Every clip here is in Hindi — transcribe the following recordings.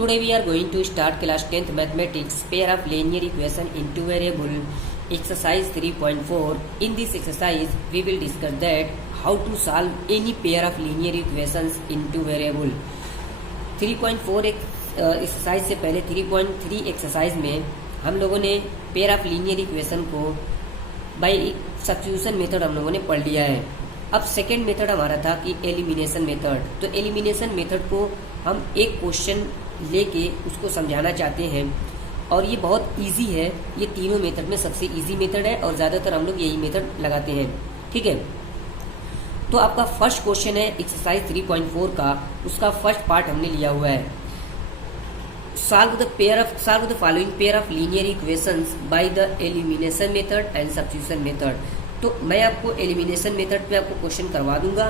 Today we are going to start class 10th mathematics pair of linear equation in two variable exercise 3.4. In this exercise we will discuss that how to solve any pair of linear equations in two variable. 3.4 exercise से पहले 3.3 एक्सरसाइज में हम लोगों ने पेयर ऑफ लीनियर इक्वेशन को बाय सब्स्टिट्यूशन मेथड हम लोगों ने पढ़ लिया है. अब सेकेंड मेथड हमारा था कि एलिमिनेशन मेथड. तो एलिमिनेशन मेथड को हम एक क्वेश्चन लेके उसको समझाना चाहते हैं और ये बहुत इजी है. ये तीनों मेथड में सबसे इजी मेथड है और ज़्यादातर हम लोग यही मेथड लगाते हैं. ठीक है, तो आपका फर्स्ट क्वेश्चन है एक्सरसाइज 3.4 का. उसका फर्स्ट पार्ट हमने लिया हुआ है. solve the following pair of linear equations by the elimination method and substitution method. तो मैं आपको एलिमिनेशन मेथड पे आपको क्वेश्चन करवा दूंगा,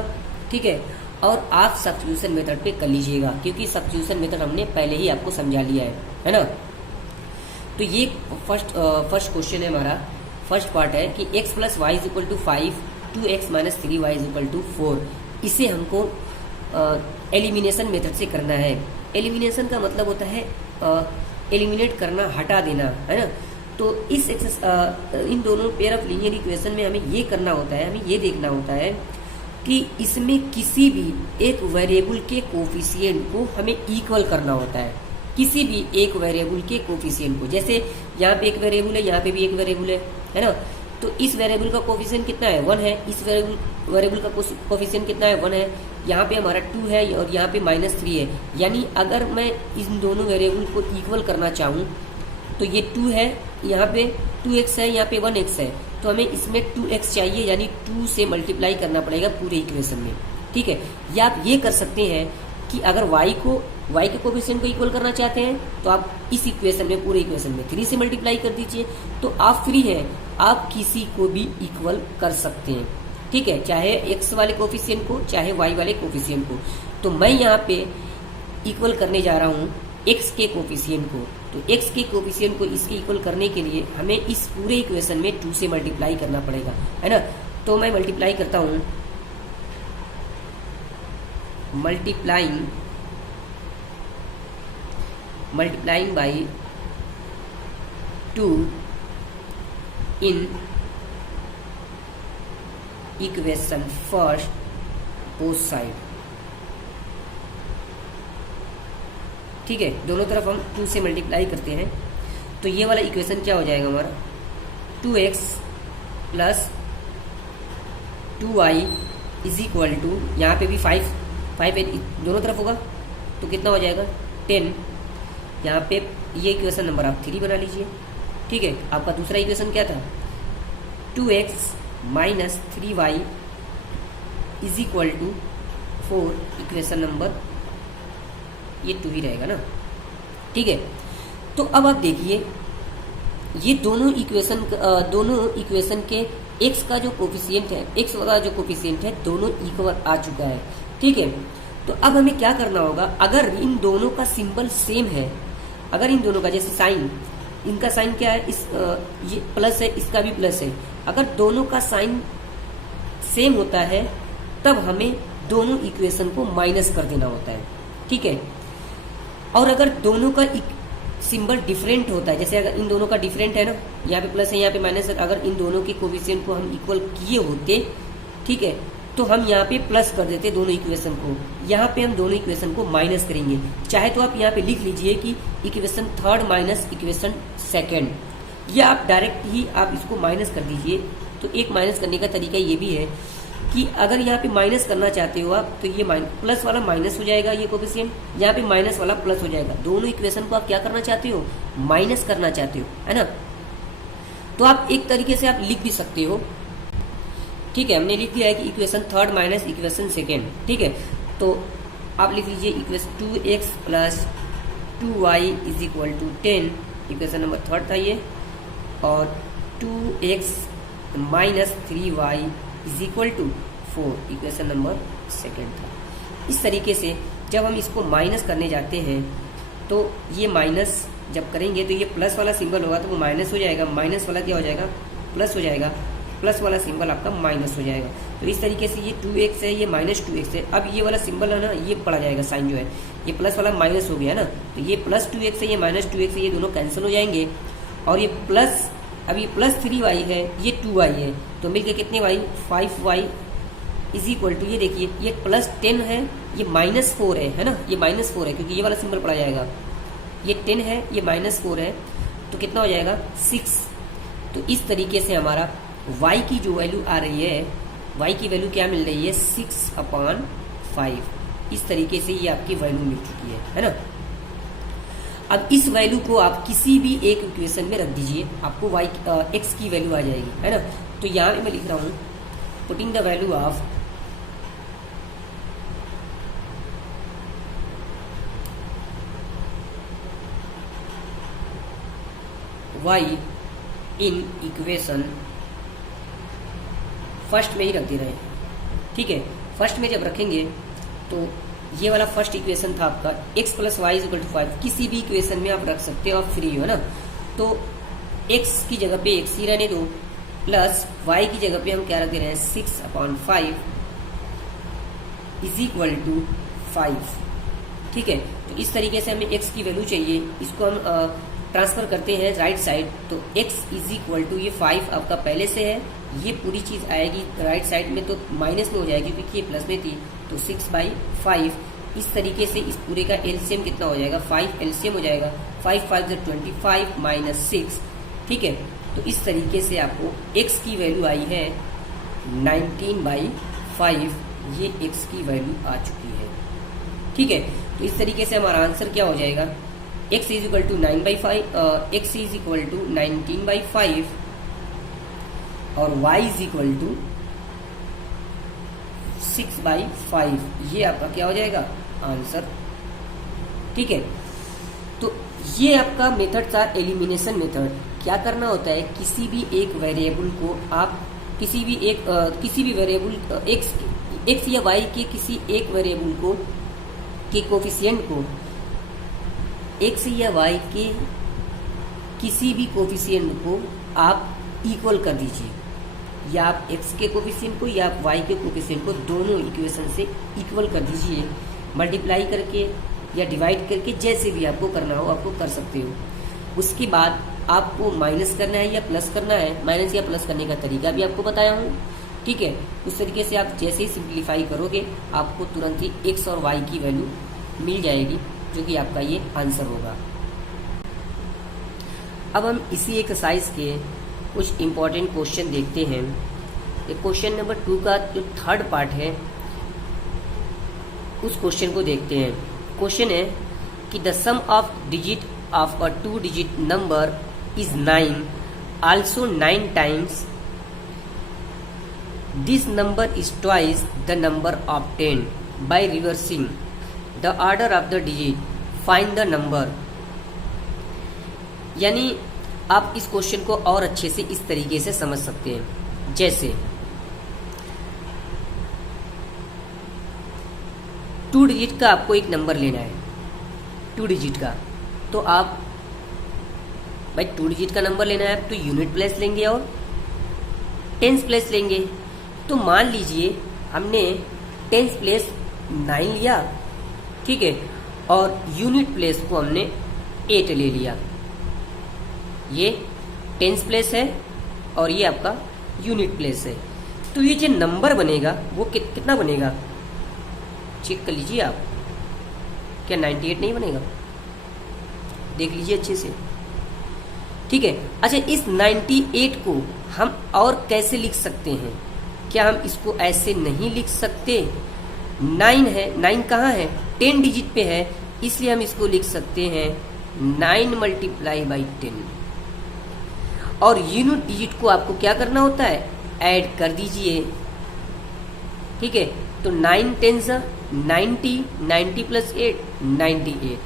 ठीक है, और आप सब्स्टिट्यूशन मेथड पे कर लीजिएगा क्योंकि सब्स्टिट्यूशन मेथड हमने पहले ही आपको समझा लिया है ना. तो ये फर्स्ट क्वेश्चन है हमारा. फर्स्ट पार्ट है कि x plus y is equal to 5 2x minus 3y is equal to 4. इसे हमको एलिमिनेशन मेथड से करना है. एलिमिनेशन का मतलब होता है एलिमिनेट करना, हटा देना, है ना. तो इस इन दोनों पेयर ऑफ लीनियर इक्वेशन में हमें ये करना होता है, हमें ये देखना होता है कि इसमें किसी भी एक वेरिएबल के कोफिशिएंट को हमें इक्वल करना होता है. किसी भी एक वेरिएबल के कोफिशिएंट को, जैसे यहाँ पे एक वेरिएबल है, यहाँ पे भी एक वेरिएबल है ना. तो इस वेरिएबल का कोफिशिएंट कितना है, 1 है. इस वेरिएबल का कोफिशिएंट कितना है, 1 है. यहाँ पे हमारा 2 है और यहाँ पे -3 है. यानी अगर मैं इन दोनों वेरिएबल को इक्वल करना चाहूँ तो ये 2 है, यहाँ पे 2x है, यहाँ पे 1x है. तो हमें इसमें 2x चाहिए, यानी 2 से मल्टीप्लाई करना पड़ेगा पूरे इक्वेशन में. ठीक है, या आप ये कर सकते हैं कि अगर y के कोफिशिएंट को इक्वल करना चाहते हैं तो आप इस इक्वेशन में, पूरे इक्वेशन में 3 से मल्टीप्लाई कर दीजिए. तो आप फ्री हैं, आप किसी को भी इक्वल कर सकते हैं. ठीक है, चाहे x वाले कोफिशिएंट को, चाहे y वाले कोफिशिएंट को. तो मैं यहाँ पे इक्वल करने जा रहा हूँ x के कोफिशिएंट को. तो x के कोफिशिएंट को इसके इक्वल करने के लिए हमें इस पूरे इक्वेशन में 2 से मल्टीप्लाई करना पड़ेगा, है ना. तो मैं मल्टीप्लाई करता हूँ, multiplying by 2 in equation first both side. ठीक है, दोनों तरफ हम 2 से मल्टीप्लाई करते हैं. तो ये वाला इक्वेशन क्या हो जाएगा हमारा, 2x plus 2y is equal to, यहाँ पे भी 5 दोनों तरफ होगा तो कितना हो जाएगा 10. यहाँ पे ये इक्वेशन नंबर आप 3 बना लीजिए. ठीक है, आपका दूसरा इक्वेशन क्या था, 2x minus 3y is equal to 4. Equation number ये 2 ही रहेगा ना. ठीक है, तो अब आप देखिए ये दोनों इक्वेशन के x का जो कोफिशिएंट है, x वाला जो कोफिशिएंट है, दोनों इक्वल आ चुका है. ठीक है, तो अब हमें क्या करना होगा, अगर इन दोनों का सिंबल सेम है, अगर इन दोनों का जैसे साइन, इनका साइन क्या है, ये प्लस है, इसका भी प्लस है. अगर दोनों का साइन सेम होता है तब हमें दोनों इक्वेशन को माइनस कर देना होता है. ठीक है, और अगर दोनों का सिंबल डिफरेंट होता है, जैसे अगर इन दोनों का डिफरेंट है ना, यहाँ पे प्लस है, यहाँ पे माइनस है, अगर इन दोनों के कोफिशिएंट को हम इक्वल किए होते, ठीक है, तो हम यहाँ पे प्लस कर देते दोनों इक्वेशन को. यहाँ पे हम दोनों इक्वेशन को माइनस करेंगे. चाहे तो आप यहाँ पे लिख लीजिए कि equation third minus equation second, या आप डायरेक्ट ही आप इसको माइनस कर दीजिए. तो एक माइनस करने का तरीका ये भी है कि अगर यहाँ पे माइनस करना चाहते हो आप, तो ये प्लस वाला माइनस हो जाएगा, ये कोफिशिएंट, यहाँ पे माइनस वाला प्लस हो जाएगा. दोनों इक्वेशन को आप क्या करना चाहते हो, माइनस करना चाहते हो, है ना. तो आप एक तरीके से आप लिख भी सकते हो. ठीक है, हमने लिख दिया है कि equation third minus equation second. ठीक है, तो आप लिख लीजिए equation 2x plus 2y is equal to 10. Equation number third था ये. और 2x minus 3y is equal to 4. Equation number second था. इस तरीके से जब हम इसको माइनस करने जाते हैं तो ये माइनस जब करेंगे तो ये प्लस वाला सिंबल होगा तो वो माइनस हो जाएगा, माइनस वाला क्या हो जाएगा, प्लस हो जाएगा. प्लस वाला सिंबल आपका माइनस हो जाएगा। तो इस तरीके से ये 2x है, ये -2x है। अब ये वाला सिंबल है ना, ये पड़ा जाएगा साइन जो है, ये प्लस वाला माइनस हो गया ना, तो ये +2x है, ये -2x है, ये दोनों कैंसिल हो जाएंगे। और ये प्लस, अब ये +3y है, ये 2y है, तो मिलके कितने y, 5y is equal to, ये देखिए ये +10 है, ये -4 है ना, ये -4 है क्योंकि ये वाला सिंबल पड़ा जाएगा। ये 10 है, ये -4 है, तो कितना हो जाएगा 6। तो इस तरीके से हमारा y की जो वैल्यू आ रही है, y की वैल्यू क्या मिल रही है 6/5। इस तरीके से ये आपकी वैल्यू मिल चुकी है ना। अब इस वैल्यू को आप किसी भी एक इक्वेशन में रख दीजिए, आपको x की वैल्यू आ जाएगी, है ना। तो यहाँ पे मैं लिख रहा हूँ putting the value of y in equation, first में ही रख दे रहे हैं, ठीक है। फर्स्ट में जब रखेंगे तो ये वाला फर्स्ट इक्वेशन था आपका x + y = 5, किसी भी इक्वेशन में आप रख सकते हो, आप फ्री हो ना। तो x की जगह पे x ही रहने दो, प्लस y की जगह पे हम क्या रख दे रहे हैं 6/5 इज इक्वल टू 5, ठीक है। तो इस तरीके से हमें x की वैल्यू चाहिए, इसको हम ट्रांसफर करते हैं राइट साइड। तो x इज इक्वल टू, ये 5 आपका पहले से है, ये पूरी चीज़ आएगी राइट साइड में तो माइनस में हो जाएगी क्योंकि ये प्लस में थी, तो 6/5। इस तरीके से इस पूरे का एलसीएम कितना हो जाएगा 5 एलसीएम हो जाएगा, 5 5 25 - 6, ठीक है। तो इस तरीके से आपको x की वैल्यू आई है 19/5, ये x की वैल्यू आ चुकी है, ठीक है। तो इस तरीके से हमारा आंसर क्या हो जाएगा, x इज इक्वल टू 19/5 और y इज इक्वल टू 6/5, ये आपका क्या हो जाएगा आंसर, ठीक है। तो ये आपका मेथड था एलिमिनेशन मेथड। क्या करना होता है, किसी भी एक वेरिएबल को आप किसी भी वेरिएबल x या y के किसी एक वेरिएबल को के कोफिशिएंट को x या y के किसी भी कोफिशिएंट को आप इक्वल कर दीजिए, या आप x के कोफिशिएंट को या आप y के कोफिशिएंट को दोनों इक्वेशन से इक्वल कर दीजिए, मल्टीप्लाई करके या डिवाइड करके, जैसे भी आपको करना हो आपको कर सकते हो। उसके बाद आपको माइनस करना है या प्लस करना है, माइनस या प्लस करने का तरीका भी आपको बताया हूँ, ठीक है। उस तरीके से आप जैसे ही सिंप्लीफाई करोगे आपको तुरंत ही x और y की वैल्यू मिल जाएगी, जो कि आपका ये आंसर होगा। अब हम इसी एक्सरसाइज के कुछ इम्पोर्टेंट क्वेश्चन देखते हैं। क्वेश्चन नंबर 2 का जो थर्ड पार्ट है उस क्वेश्चन को देखते हैं। क्वेश्चन है कि the sum of digit of a 2 digit number is 9, also 9 times this number is twice the number of 10 by reversing the order of the digit, find the number. यानी आप इस क्वेश्चन को और अच्छे से इस तरीके से समझ सकते हैं, जैसे 2 डिजिट का आपको एक नंबर लेना है, 2 डिजिट का, तो आप भाई 2 डिजिट का नंबर लेना है तो यूनिट प्लेस लेंगे और टेंस प्लेस लेंगे। तो मान लीजिए हमने टेंस प्लेस 9 लिया, ठीक है, और यूनिट प्लेस को हमने 8 ले लिया। ये टेंस प्लेस है और ये आपका यूनिट प्लेस है। तो ये जो नंबर बनेगा वो कितना बनेगा, चेक कर लीजिए आप, क्या 98 नहीं बनेगा, देख लीजिए अच्छे से, ठीक है। अच्छा, इस 98 को हम और कैसे लिख सकते हैं, क्या हम इसको ऐसे नहीं लिख सकते, 9 है, 9 कहाँ है 10 डिजिट पे है, इसलिए हम इसको लिख सकते हैं 9 × 10। और यूनिट डिजिट को आपको क्या करना होता है, ऐड कर दीजिए, ठीक है। तो 9 10 90, 90 + 8 98।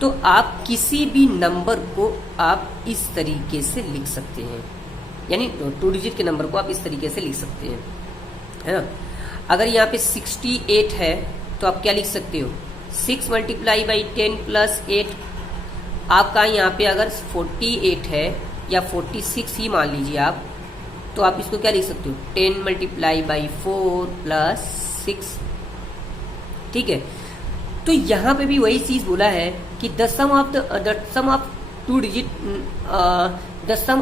तो आप किसी भी नंबर को आप इस तरीके से लिख सकते हैं, यानी 2 डिजिट के नंबर को आप इस तरीके से लिख सकते हैं, है ना। अगर यहाँ पे 68 है तो आप क्या लिख सकते हो, 6 × 10 + 8। आपका यहाँ पे अगर 48 है या 46 ही मान लीजिए आप, तो आप इसको क्या लिख सकते हो, 10 मल्टीप्लाई बाई 4 प्लस 6। ठीक है, तो यहाँ पे भी वही चीज बोला है कि the sum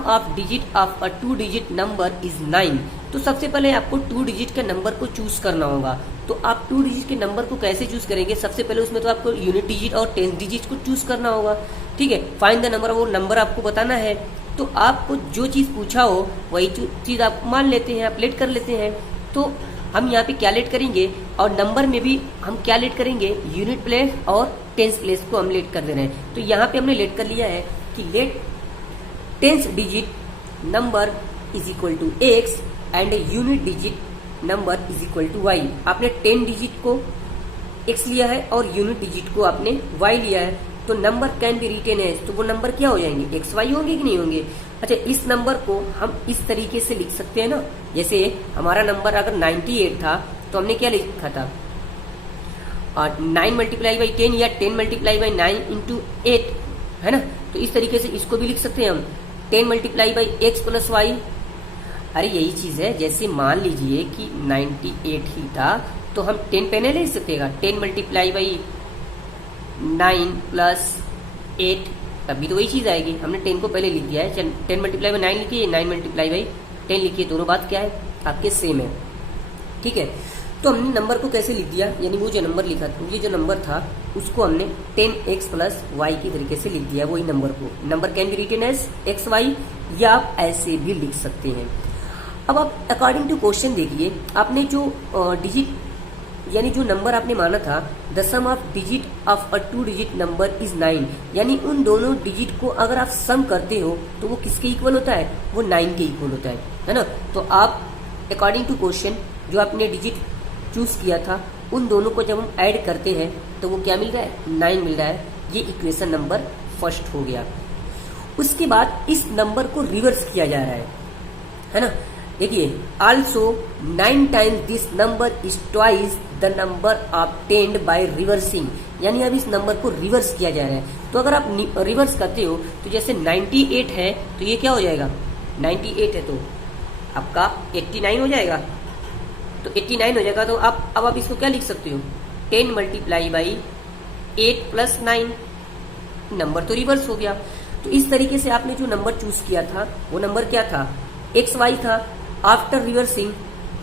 of digit of a 2 digit number is 9। तो सबसे पहले आपको 2 डिजिट के नंबर को चूज करना होगा। तो आप 2 डिजिट के नंबर को कैसे चूज करेंगे, सबसे पहले उसमें तो आपको यूनिट डिजिट और 10 डिजिट को चूज करना होगा। ठीक है, फाइंड द नंबर, वो नंबर आपको बताना है। तो आपको जो चीज पूछा हो वही चीज आप मान लेते हैं, आप लेट कर लेते हैं। तो हम यहाँ पे क्या लेट करेंगे, और नंबर में भी हम क्या लेट करेंगे, यूनिट प्लेस और टेंस प्लेस को हम लेट कर दे रहे हैं। तो यहाँ पे हमने लेट कर लिया है कि let tens digit number is equal to x and unit digit number is equal to y. आपने 10 डिजिट को एक्स लिया है और यूनिट डिजिट को आपने वाई लिया है। तो number can be written as, तो वो नंबर क्या हो जाएंगे, एक्स वाई होंगे कि नहीं होंगे। अच्छा, इस नंबर को हम इस तरीके से लिख सकते हैं ना, जैसे हमारा नंबर अगर 98 था तो हमने क्या लिखा था, 9 मल्टीप्लाई बाई 10 या 10 मल्टीप्लाई बाई 9 इंटू 8, है ना। तो इस तरीके से इसको भी लिख सकते हैं हम, 10 multiply by x plus y. अरे यही चीज है, जैसे मान लीजिए कि 98 ही था तो हम 10 पहले ले सकते हैं, 10 मल्टीप्लाई बाई 9 प्लस 8, तभी तो वही चीज आएगी। हमने 10 को पहले लिख दिया है, 10 मल्टीप्लाई बाई 9 लिखिए, 9 मल्टीप्लाई बाई 10 लिखिए, दोनों बात क्या है, आपके सेम है। ठीक है, तो हमने नंबर को कैसे लिख दिया, यानी वो जो नंबर लिखा था, ये जो नंबर था उसको हमने 10x प्लस वाई की तरीके से लिख दिया, वही नंबर को। Number can be written as x y, या आप ऐसे भी लिख सकते हैं। अब आप अकॉर्डिंग टू क्वेश्चन देखिए, आपने जो डिजिट यानी जो नंबर आपने माना था, the sum of digit of a 2 digit number is 9, यानी उन दोनों डिजिट को अगर आप सम करते हो तो वो किसके इक्वल होता है, वो 9 के इक्वल होता है ना। तो आप अकॉर्डिंग टू क्वेश्चन जो आपने डिजिट चूज किया था, उन दोनों को जब हम ऐड करते हैं तो वो क्या मिल रहा है, 9 मिल रहा है। ये इक्वेशन नंबर फर्स्ट हो गया। उसके बाद इस नंबर को रिवर्स किया जा रहा है ना। देखिए, also 9 times this number is twice the number obtained by reversing, यानी अब इस नंबर को रिवर्स किया जा रहा है। तो अगर आप रिवर्स करते हो तो जैसे 98 है तो ये क्या हो जाएगा, 98 है तो आपका 89 हो जाएगा, तो 89 हो जाएगा। तो अब आप इसको क्या लिख सकते हो, 10 मल्टीप्लाई बाई 8 प्लस 9, नंबर तो रिवर्स हो गया। तो इस तरीके से आपने जो नंबर चूज किया था वो नंबर क्या था, एक्स वाई था। आफ्टर रिवर्सिंग,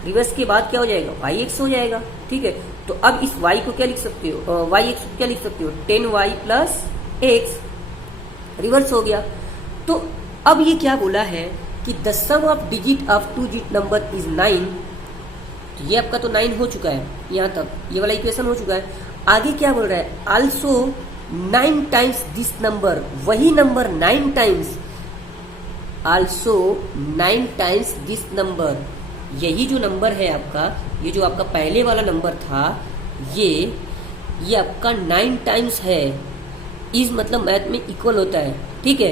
रिवर्स के बाद क्या हो जाएगा, वाई एक्स हो जाएगा। ठीक है, तो अब इस वाई को क्या लिख सकते हो, वाई एक्स को क्या लिख सकते हो, 10 वाई प्लस एक्स, रिवर्स हो गया। तो अब ये क्या बोला है कि the sum of digit of 2 digit number is 9। तो ये आपका तो 9 हो चुका है, यहाँ तक ये वाला इक्वेशन हो चुका है। आगे क्या बोल रहा है, आल्सो 9 टाइम्स दिस नंबर, वही number 9 times, also 9 times this number, यही जो नंबर है आपका, ये जो आपका पहले वाला नंबर था, ये आपका 9 टाइम्स है। इस मतलब मैथ में इक्वल होता है। ठीक है,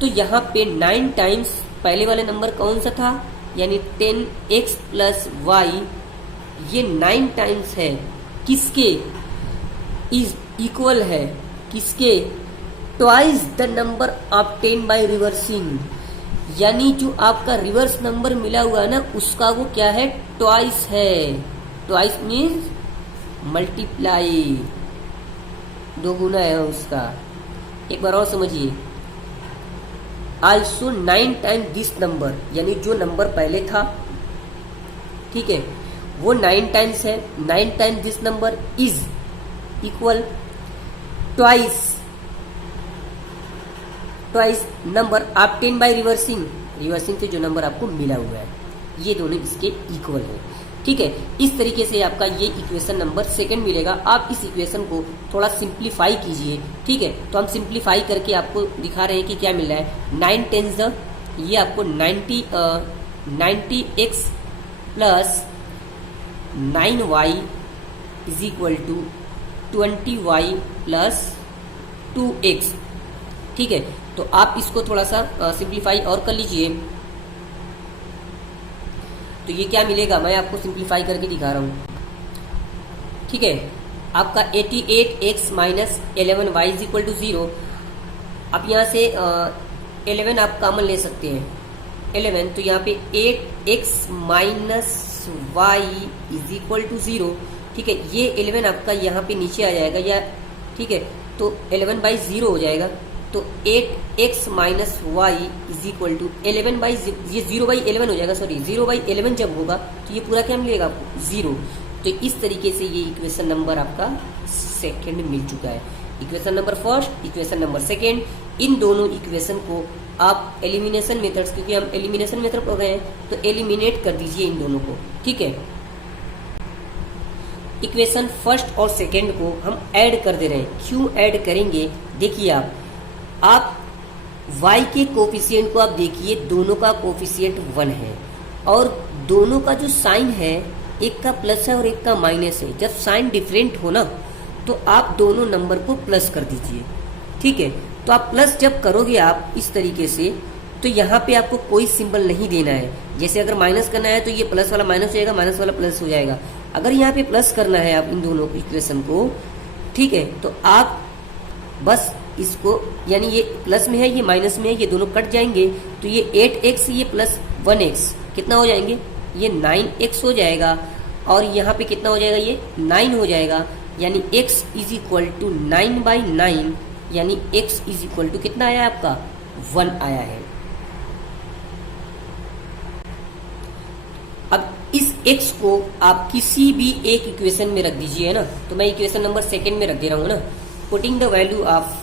तो यहाँ पे 9 टाइम्स पहले वाले नंबर कौन सा था, यानी 10x प्लस वाई, ये 9 टाइम्स है किसके, इज इक्वल है किसके, twice the number obtain by reversing, यानी जो आपका रिवर्स नंबर मिला हुआ है ना, उसका वो क्या है, ट्वाइस है। ट्वाइस मीन्स मल्टीप्लाई, दो गुना है उसका। एक बार और समझिए, आल्सो 9 टाइम दिस नंबर, यानी जो नंबर पहले था, ठीक है, वो 9 टाइम्स है। 9 time this number is equal twice number obtain by reversing, reversing से जो नंबर आपको मिला हुआ है, ये दोनों इसके इक्वल है। ठीक है, इस तरीके से आपका ये इक्वेशन नंबर सेकंड मिलेगा। आप इस इक्वेशन को थोड़ा सिंप्लीफाई कीजिए। ठीक है, तो हम सिंप्लीफाई करके आपको दिखा रहे हैं कि क्या मिल रहा है, 9 टेंस ये आपको 90x plus 9y is equal to 20y plus 2x। ठीक है, तो आप इसको थोड़ा सा सिंप्लीफाई और कर लीजिए, तो ये क्या मिलेगा, मैं आपको सिंप्लीफाई करके दिखा रहा हूँ। ठीक है, आपका 88x minus 11y is equal to 0। आप यहाँ से 11 आप कॉमन ले सकते हैं, 11, तो यहाँ पे 8x minus y is equal to 0। ठीक है, ये 11 आपका यहाँ पे नीचे आ जाएगा या ठीक है, तो 11/0 हो जाएगा। तो 8x minus y is equal to 11/0, ये 0/11 हो जाएगा, सॉरी 0/11 जब होगा तो ये पूरा क्या मिलेगा आपको 0। तो इस तरीके से ये इक्वेशन नंबर आपका सेकंड मिल चुका है। Equation number first, equation number second, इन दोनों इक्वेशन को आप एलिमिनेशन मेथड्स, क्योंकि हम एलिमिनेशन मेथड पढ़ रहे हैं, तो एलिमिनेट कर दीजिए इन दोनों को। ठीक है, इक्वेशन फर्स्ट और सेकंड को हम ऐड कर दे रहे हैं। क्यों ऐड करेंगे, देखिए आप y के कोफिशिएंट को आप देखिए, दोनों का कोफिशिएंट 1 है और दोनों का जो साइन है, एक का प्लस है और एक का माइनस है। जब साइन डिफरेंट हो ना, तो आप दोनों नंबर को प्लस कर दीजिए। ठीक है, तो आप प्लस जब करोगे आप इस तरीके से, तो यहाँ पे आपको कोई सिंबल नहीं देना है। जैसे अगर माइनस करना है तो ये प्लस वाला माइनस हो जाएगा, माइनस वाला प्लस हो जाएगा। अगर यहाँ पे प्लस करना है आप इन दोनों इक्वेशन को, ठीक है, तो आप बस इसको, यानी ये प्लस में है ये माइनस में है, ये दोनों कट जाएंगे, तो ये 8x ये प्लस 1x कितना हो जाएंगे, ये 9x हो जाएगा। और यहाँ पे कितना हो जाएगा, ये 9 हो जाएगा। यानी x इज इक्वल टू 9/9, यानी x इज इक्वल टू कितना आया आपका 1 आया है। अब इस x को आप किसी भी एक इक्वेशन में रख दीजिए, है ना। तो मैं इक्वेशन नंबर सेकंड में रख दे रहा हूँ ना। Putting the value of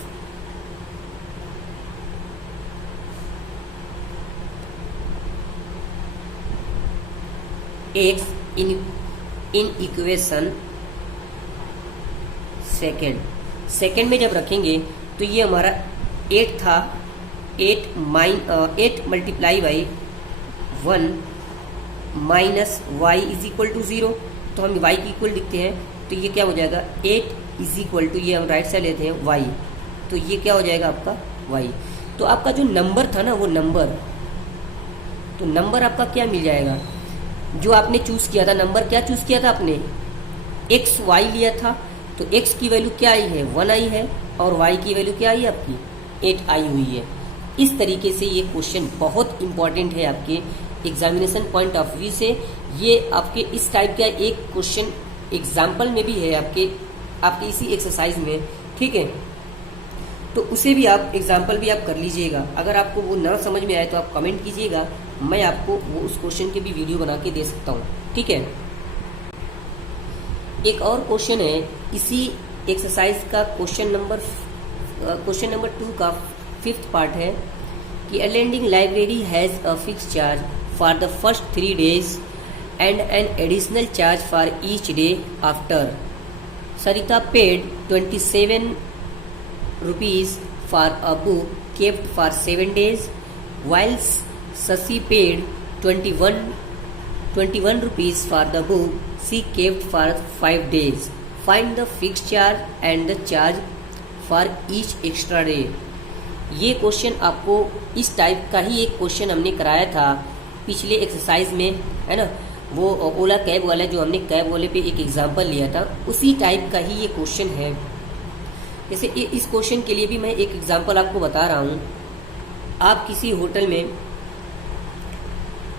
x in equation second में जब रखेंगे तो ये हमारा 8 था, 8 multiply by 1 minus y is equal to 0। तो हम y की इक्वल लिखते हैं, तो ये क्या हो जाएगा 8 इज इक्वल टू, ये हम राइट साइड लेते हैं y, तो ये क्या हो जाएगा आपका y। तो आपका जो नंबर था ना, वो नंबर, तो नंबर आपका क्या मिल जाएगा, जो आपने चूज किया था नंबर, क्या चूज किया था आपने, एक्स वाई लिया था, तो x की वैल्यू क्या आई है 1 आई है, और y की वैल्यू क्या आई है आपकी 8 आई हुई है। इस तरीके से ये क्वेश्चन बहुत इंपॉर्टेंट है आपके एग्जामिनेशन पॉइंट ऑफ व्यू से। ये आपके इस टाइप का एक क्वेश्चन एग्जाम्पल में भी है आपके इसी एक्सरसाइज में। ठीक है, तो उसे भी आप एग्जाम्पल भी आप कर लीजिएगा। अगर आपको वो ना समझ में आए तो आप कमेंट कीजिएगा, मैं आपको वो उस क्वेश्चन के भी वीडियो बना के दे सकता हूँ। ठीक है, एक और क्वेश्चन है इसी एक्सरसाइज का, क्वेश्चन नंबर 2 का 5th पार्ट है कि a lending library has a fix charge for the first 3 days and an additional charge for each day after. Sarita paid 27 rupees for a book kept for 7 days, whilst Sasi paid 21 rupees for the book she kept for 5 days. Find the fixed charge and the charge for each extra day. ये क्वेश्चन आपको इस टाइप का ही एक क्वेश्चन हमने कराया था पिछले एक्सरसाइज में, है ना। वो ओला कैब वाला जो हमने कैब वाले पे एक एग्जांपल लिया था, उसी टाइप का ही ये क्वेश्चन है। जैसे इस क्वेश्चन के लिए भी मैं एक एग्जांपल आपको बता रहा हूँ। आप किसी होटल में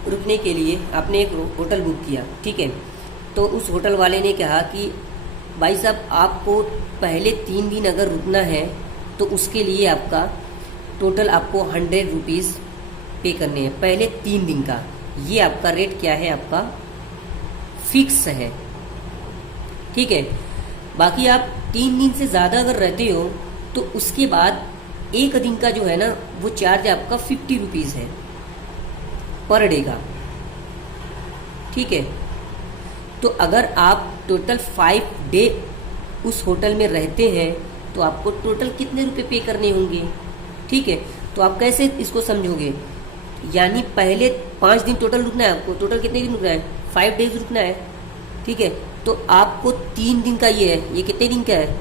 रुकने के लिए आपने एक होटल बुक किया, ठीक है। तो उस होटल वाले ने कहा कि भाई साहब आपको पहले 3 दिन अगर रुकना है तो उसके लिए आपका टोटल आपको 100 रुपीज़ पे करने हैं पहले 3 दिन का। ये आपका रेट क्या है, आपका फिक्स है, ठीक है। बाकी आप 3 दिन से ज़्यादा अगर रहते हो तो उसके बाद 1 दिन का जो है ना वो चार्ज आपका 50 रुपीज़ है पर डे का, ठीक है। तो अगर आप टोटल 5 डे उस होटल में रहते हैं तो आपको टोटल कितने रुपए पे करने होंगे, ठीक है। तो आप कैसे इसको समझोगे, यानी पहले 5 दिन टोटल रुकना है आपको, टोटल कितने दिन रुकना है 5 डेज रुकना है, ठीक है। तो आपको 3 दिन का ये है, ये कितने दिन का है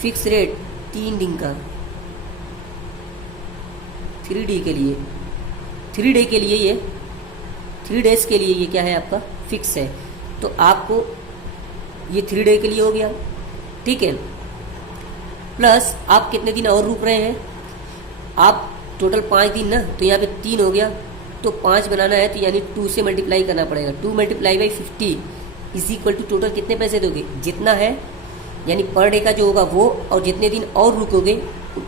फिक्स रेट 3 दिन का, 3 डे के लिए, 3 डे के लिए ये 3 डेज के लिए ये क्या है आपका फिक्स है। तो आपको ये 3 डे के लिए हो गया, ठीक है। प्लस आप कितने दिन और रुक रहे हैं, आप टोटल 5 दिन ना, तो यहाँ पे 3 हो गया, तो 5 बनाना है तो यानी 2 से मल्टीप्लाई करना पड़ेगा। 2 multiply by 50 is equal to total कितने पैसे दोगे, जितना है यानी पर डे का जो होगा वो, और जितने दिन और रुकोगे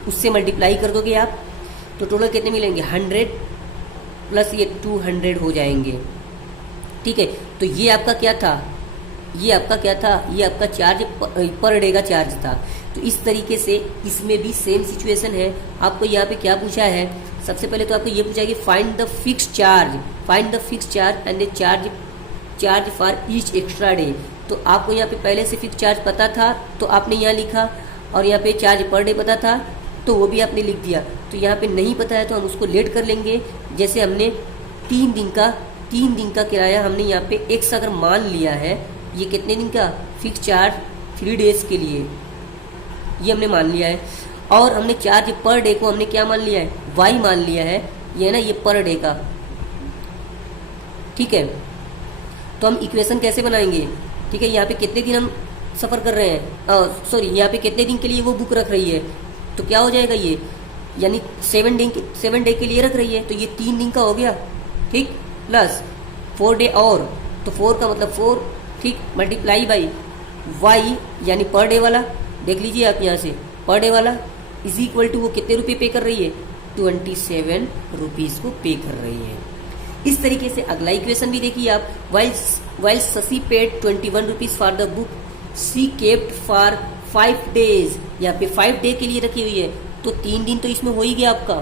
उससे मल्टीप्लाई कर दोगे आप, तो टोटल कितने मिलेंगे 100 प्लस ये 200 हो जाएंगे। ठीक है, तो ये आपका क्या था, ये आपका चार्ज पर डे का चार्ज था। तो इस तरीके से इसमें भी सेम सिचुएशन है। आपको यहाँ पे क्या पूछा है, सबसे पहले तो आपको ये पूछा है कि find the fix charge and the charge for each extra day. तो आपको यहाँ पे पहले से फिक्स चार्ज पता था तो आपने यहाँ लिखा, और यहाँ पे चार्ज पर डे पता था तो वो भी आपने लिख दिया। तो यहाँ पे नहीं पता है तो हम उसको लेट कर लेंगे। जैसे हमने 3 दिन का किराया हमने यहाँ पे एक्स अगर मान लिया है, ये कितने दिन का फिक्स चार्ज 3 डेज के लिए ये हमने मान लिया है, और हमने चार्ज पर डे को हमने क्या मान लिया है, वाई मान लिया है, ये ना ये पर डे का। ठीक है, तो हम इक्वेशन कैसे बनाएंगे, ठीक है, यहाँ पे कितने दिन हम सफ़र कर रहे हैं, सॉरी यहाँ पे कितने दिन के लिए वो बुक रख रही है, तो क्या हो जाएगा ये, यानी 7 डे के लिए रख रही है, तो ये 3 दिन का हो गया। ठीक, प्लस 4 डे और, तो 4 का मतलब 4, ठीक, मल्टीप्लाई बाई वाई यानी पर डे वाला, देख लीजिए आप यहाँ से पर डे वाला इज इक्वल टू वो कितने रुपये पे कर रही है, 27 रुपीज़ को पे कर रही है। इस तरीके से अगला इक्वेशन भी देखिए आप, while Shashi paid 21 rupees for the book she kept for 5 days, यहाँ पे 5 डे के लिए रखी हुई है, तो 3 दिन तो इसमें हो ही गया आपका,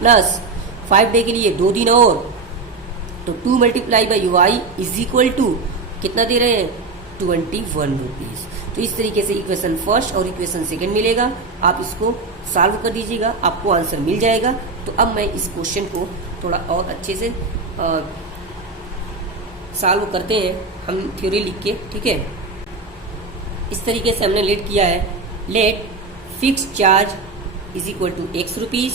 प्लस 5 डे के लिए 2 दिन और, तो 2 multiply by y is equal to कितना दे रहे हैं, 21 रुपीज़। तो इस तरीके से इक्वेशन फर्स्ट और इक्वेशन सेकंड मिलेगा, आप इसको सॉल्व कर दीजिएगा, आपको आंसर मिल जाएगा। तो अब मैं इस क्वेश्चन को थोड़ा और अच्छे से सॉल्व करते हैं हम थ्योरी लिख के। ठीक है, इस तरीके से हमने लेट किया है, let fix charge is equal to x rupees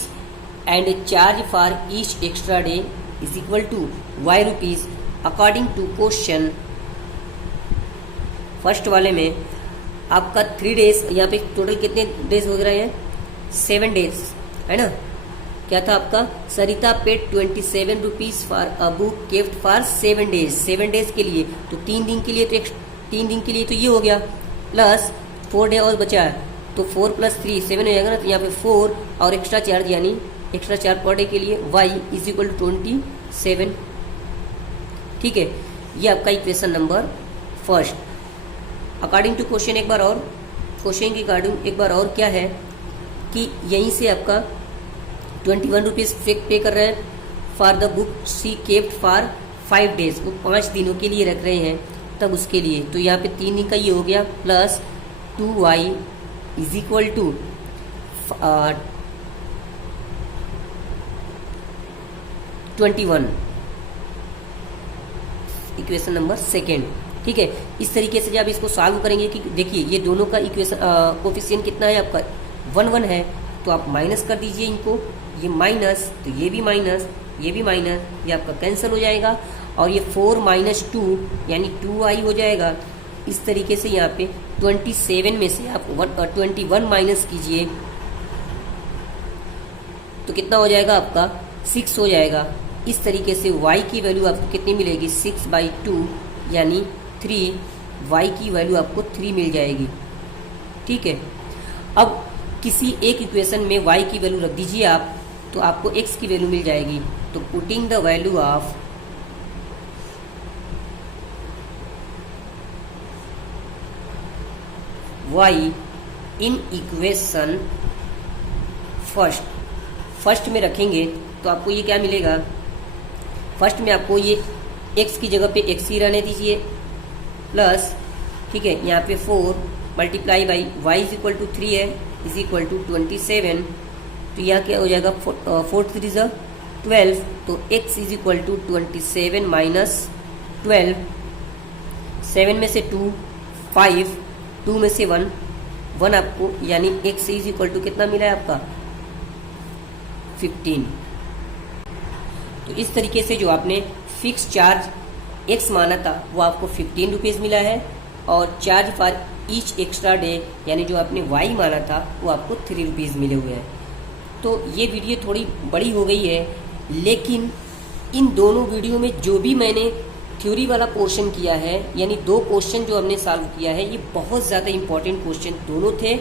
and charge for each extra day is equal to y rupees according to question. First वाले में आपका 3 डेज, यहाँ पे टोटल कितने डेज हो रहे हैं, 7 डेज है ना। क्या था आपका, Sarita paid 27 rupees for a book kept for 7 days, 7 days के लिए, तो 3 दिन के लिए, तो 3 दिन के लिए तो ये हो गया, प्लस 4 डे और बचा है, तो 4 + 3 7 हो जाएगा ना, तो यहाँ पे 4 और एक्स्ट्रा चार्ज यानी एक्स्ट्रा चार्ज पर डे के लिए y इज इक्वल टू 27। ठीक है, ये आपका equation number first. According to question एक बार और, क्वेश्चन के अकॉर्डिंग एक बार और क्या है कि यहीं से आपका 21 रुपीज़ पे कर रहे हैं for the book she kept for 5 days, वो 5 दिनों के लिए रख रहे हैं तब उसके लिए, तो यहाँ पे 3 दिन का ये हो गया, plus 2y is equal to 21, equation number second. ठीक है, इस तरीके से जब इसको सॉल्व करेंगे कि देखिए ये दोनों का इक्वेशन कोफिशिएंट कितना है आपका 1 है, तो आप माइनस कर दीजिए इनको, ये माइनस तो ये भी माइनस, ये भी माइनस, ये आपका कैंसिल हो जाएगा, और ये 4 - 2 यानी 2i हो जाएगा। इस तरीके से यहाँ पे 27 में से आप 21 माइनस कीजिए तो कितना हो जाएगा आपका 6 हो जाएगा। इस तरीके से y की वैल्यू आपको कितनी मिलेगी, 6/2 यानी 3, y की वैल्यू आपको 3 मिल जाएगी। ठीक है, अब किसी एक इक्वेशन में y की वैल्यू रख दीजिए आप, तो आपको x की वैल्यू मिल जाएगी। तो putting the value of y in equation first में रखेंगे तो आपको ये क्या मिलेगा, फर्स्ट में आपको ये x की जगह पे x ही रहने दीजिए, प्लस ठीक है यहाँ पे 4 multiply by y is equal to 3 है इज इक्वल टू 27, तो यहाँ क्या हो जाएगा 4 × 3 = 12, तो x is equal to 27 minus 12, 7 में से 2 5, 2 में से 1 आपको, यानी x इज इक्वल टू कितना मिला है आपका 15। तो इस तरीके से जो आपने फिक्स चार्ज x माना था वो आपको 15 रुपीज़ मिला है, और charge for each extra day यानी जो आपने y माना था वो आपको 3 रुपीज़ मिले हुए हैं। तो ये वीडियो थोड़ी बड़ी हो गई है, लेकिन इन दोनों वीडियो में जो भी मैंने थ्योरी वाला पोर्शन किया है, यानी 2 क्वेश्चन जो हमने सॉल्व किया है, ये बहुत ज़्यादा इंपॉर्टेंट क्वेश्चन दोनों थे।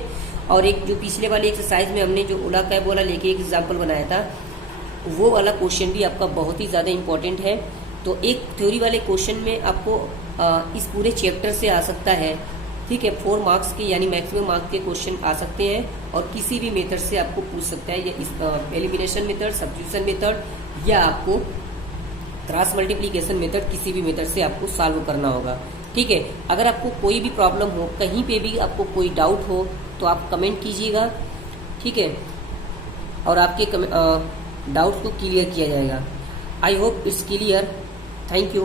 और एक जो पिछले वाले एक्सरसाइज में हमने जो ओला कैब वाला लेके एक एग्जाम्पल बनाया था, वो वाला क्वेश्चन भी आपका बहुत ही ज़्यादा इंपॉर्टेंट है। तो एक थ्योरी वाले क्वेश्चन में आपको इस पूरे चैप्टर से आ सकता है, ठीक है। 4 मार्क्स के यानी मैक्सिमम मार्क्स के क्वेश्चन आ सकते हैं और किसी भी मेथड से आपको पूछ सकता है, या एलिमिनेशन मेथड, सब्स्टिट्यूशन मेथड, या आपको क्रॉस मल्टीप्लिकेशन मेथड, किसी भी मेथड से आपको सॉल्व करना होगा, ठीक है। अगर आपको कोई भी प्रॉब्लम हो, कहीं पे भी आपको कोई डाउट हो, तो आप कमेंट कीजिएगा, ठीक है, और आपके डाउट्स को क्लियर किया जाएगा। I hope it's clear. Thank you.